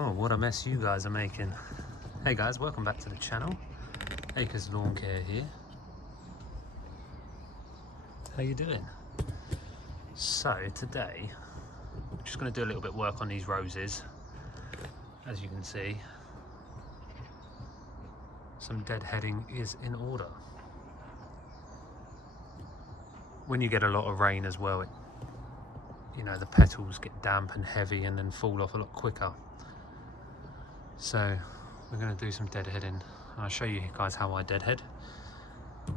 Oh, what a mess you guys are making. Hey guys, welcome back to the channel. Acres Lawn Care here. How you doing? So today, I'm just going to do a little bit of work on these roses. As you can see, some deadheading is in order. When you get a lot of rain as well, you know, the petals get damp and heavy and then fall off a lot quicker. So we're going to do some deadheading, and I'll show you guys how I deadhead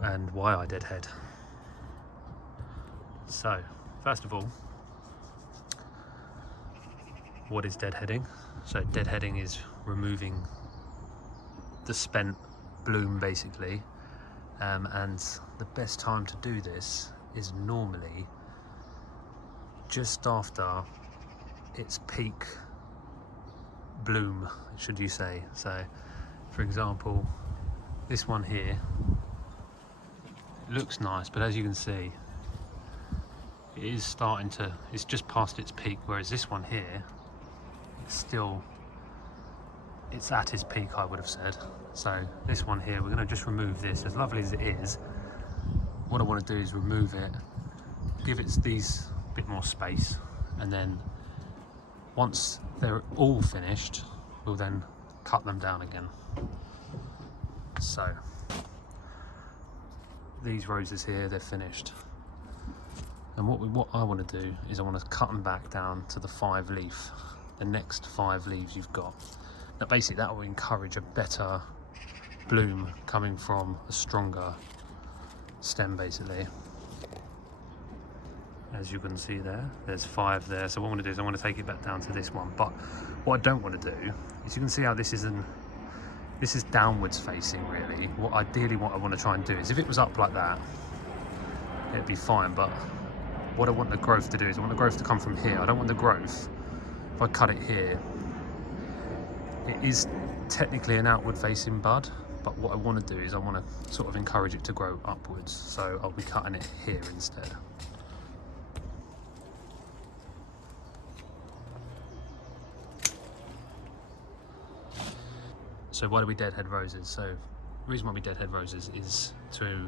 and why I deadhead. So first of all, what is deadheading? So deadheading is removing the spent bloom basically, and the best time to do this is normally just after its peak bloom, should you say. So for example, this one here, it looks nice, but as you can see, it is starting to, it's just past its peak, whereas this one here, it's at its peak, I would have said. So this one here, we're going to just remove this. As lovely as it is, what I want to do is remove it, give it these bit more space, and then once they're all finished, we'll then cut them down again. So these roses here, they're finished, and what I want to do is I want to cut them back down to the 5 leaf, the next 5 leaves you've got. Now basically that will encourage a better bloom coming from a stronger stem basically. As you can see there, there's 5 there. So what I want to do is I want to take it back down to this one. But what I don't want to do is, you can see how this is downwards facing really. What I want to try and do is, if it was up like that, it'd be fine. But what I want the growth to do is I want the growth to come from here. I don't want the growth, if I cut it here, it is technically an outward facing bud, but what I want to do is I want to sort of encourage it to grow upwards. So I'll be cutting it here instead. So why do we deadhead roses? So the reason why we deadhead roses is to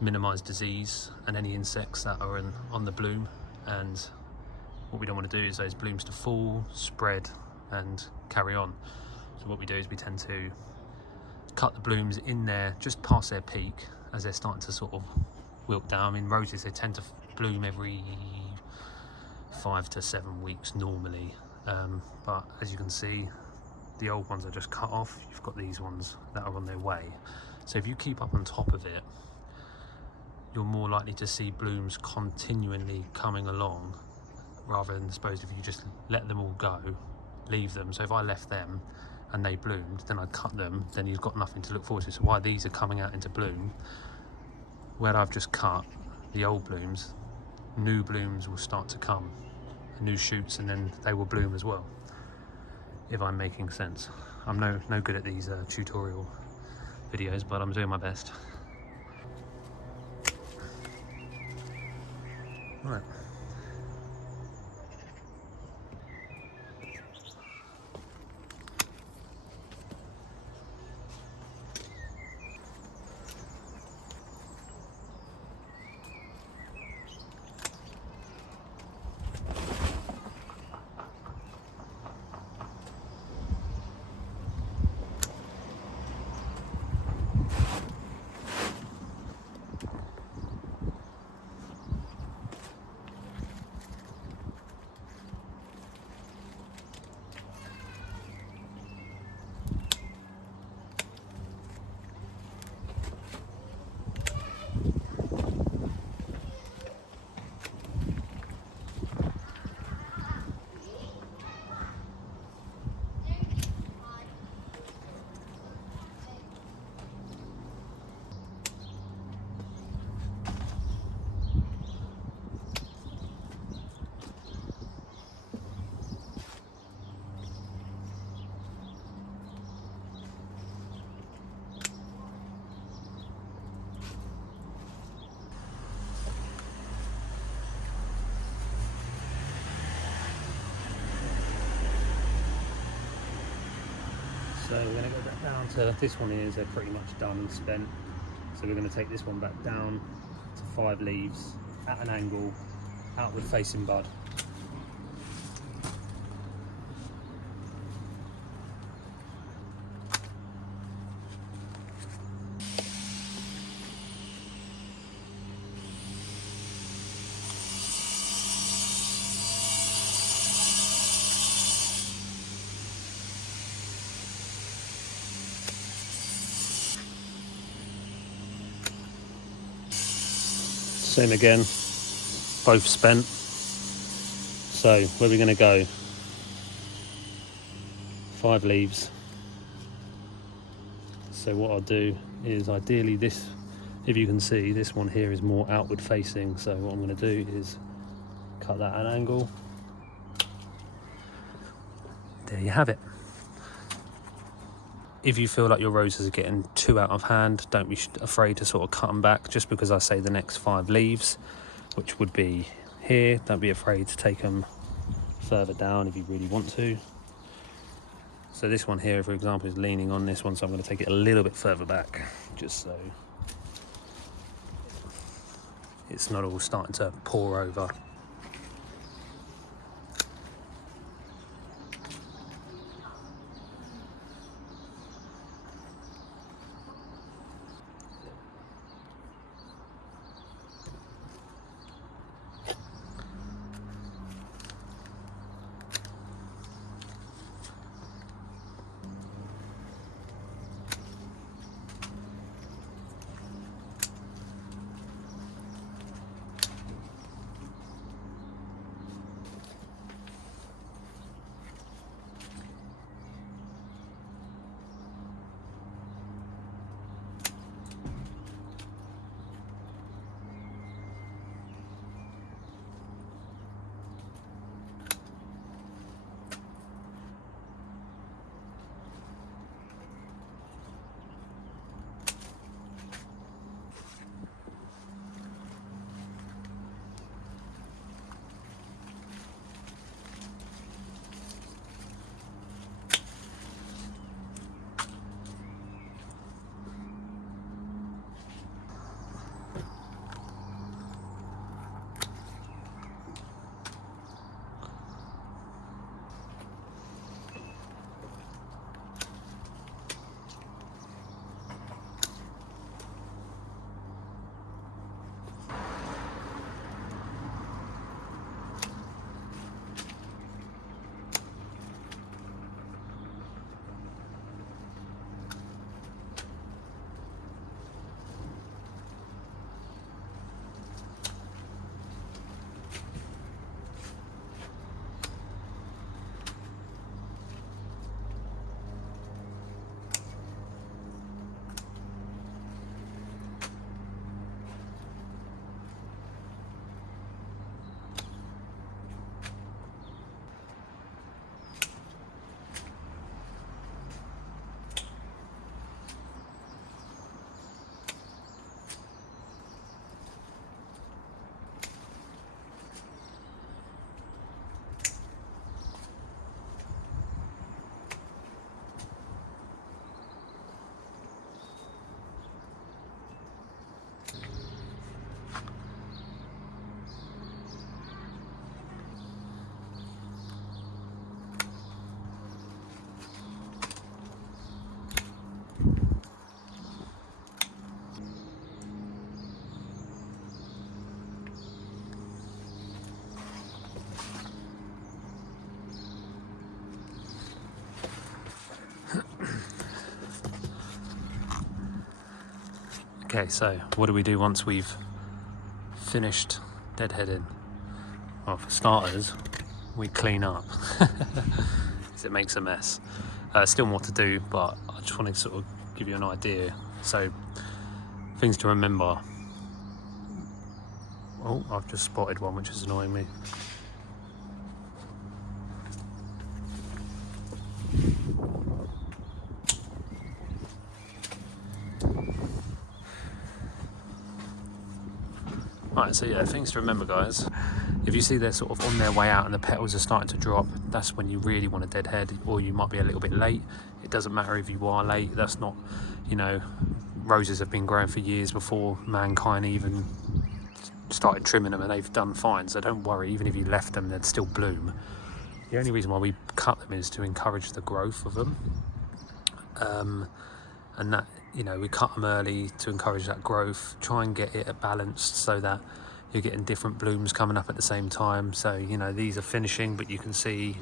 minimise disease and any insects that are on the bloom. And what we don't want to do is those blooms to fall, spread and carry on. So what we do is we tend to cut the blooms in there just past their peak as they're starting to sort of wilt down. In roses, they tend to bloom every 5 to 7 weeks normally, but as you can see, the old ones are just cut off. You've got these ones that are on their way. So if you keep up on top of it, you're more likely to see blooms continually coming along, rather than, suppose, if you just let them all go, leave them. So if I left them and they bloomed, then I cut them, then you've got nothing to look forward to. So while these are coming out into bloom, where I've just cut the old blooms, new blooms will start to come, new shoots, and then they will bloom as well. If I'm making sense. I'm no good at these tutorial videos, but I'm doing my best. Right. down to this one here, they're pretty much done and spent. So we're going to take this one back down to 5 leaves at an angle, outward facing bud. Same again, both spent. So where are we going to go? 5 leaves. So what I'll do is, ideally this, if you can see, this one here is more outward facing. So what I'm going to do is cut that at an angle. There you have it. If you feel like your roses are getting too out of hand, don't be afraid to sort of cut them back, just because I say the next 5 leaves, which would be here. Don't be afraid to take them further down if you really want to. So this one here, for example, is leaning on this one, so I'm going to take it a little bit further back, just so it's not all starting to pour over. Okay, so what do we do once we've finished deadheading? Well, for starters, we clean up, because it makes a mess. Still more to do, but I just want to sort of give you an idea. So, things to remember. Oh, I've just spotted one which is annoying me. Right, so yeah, things to remember, guys. If you see they're sort of on their way out and the petals are starting to drop, that's when you really want to deadhead, or you might be a little bit late. It doesn't matter if you are late. That's not, you know, roses have been growing for years before mankind even started trimming them, and they've done fine, so don't worry. Even if you left them, they'd still bloom. The only reason why we cut them is to encourage the growth of them, and that, you know, we cut them early to encourage that growth, try and get it balanced so that you're getting different blooms coming up at the same time. So, you know, these are finishing, but you can see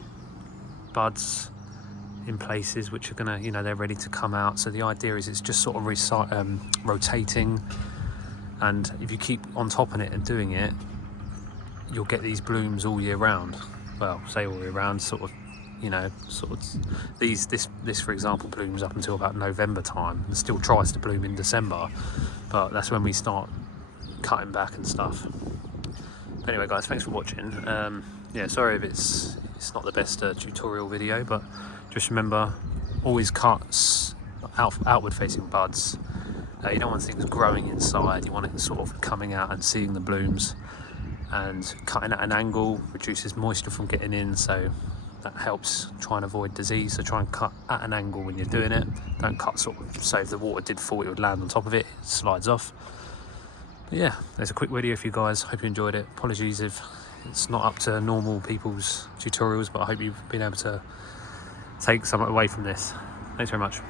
buds in places which are gonna, you know, they're ready to come out. So the idea is it's just sort of rotating, and if you keep on top of it and doing it, you'll get these blooms all year round. Well, say all year round, sort of, you know, sort of this for example blooms up until about November time and still tries to bloom in December, but that's when we start cutting back and stuff. But anyway guys, thanks for watching. Yeah, sorry if it's not the best tutorial video, but just remember, always cut outward facing buds. You don't want things growing inside, you want it sort of coming out and seeing the blooms, and cutting at an angle reduces moisture from getting in, so that helps try and avoid disease. So try and cut at an angle when you're doing it. Don't cut sort of, so if the water did fall it would land on top of it, it slides off. But yeah, there's a quick video for you guys. Hope you enjoyed it. Apologies if it's not up to normal people's tutorials, but I hope you've been able to take something away from this. Thanks very much.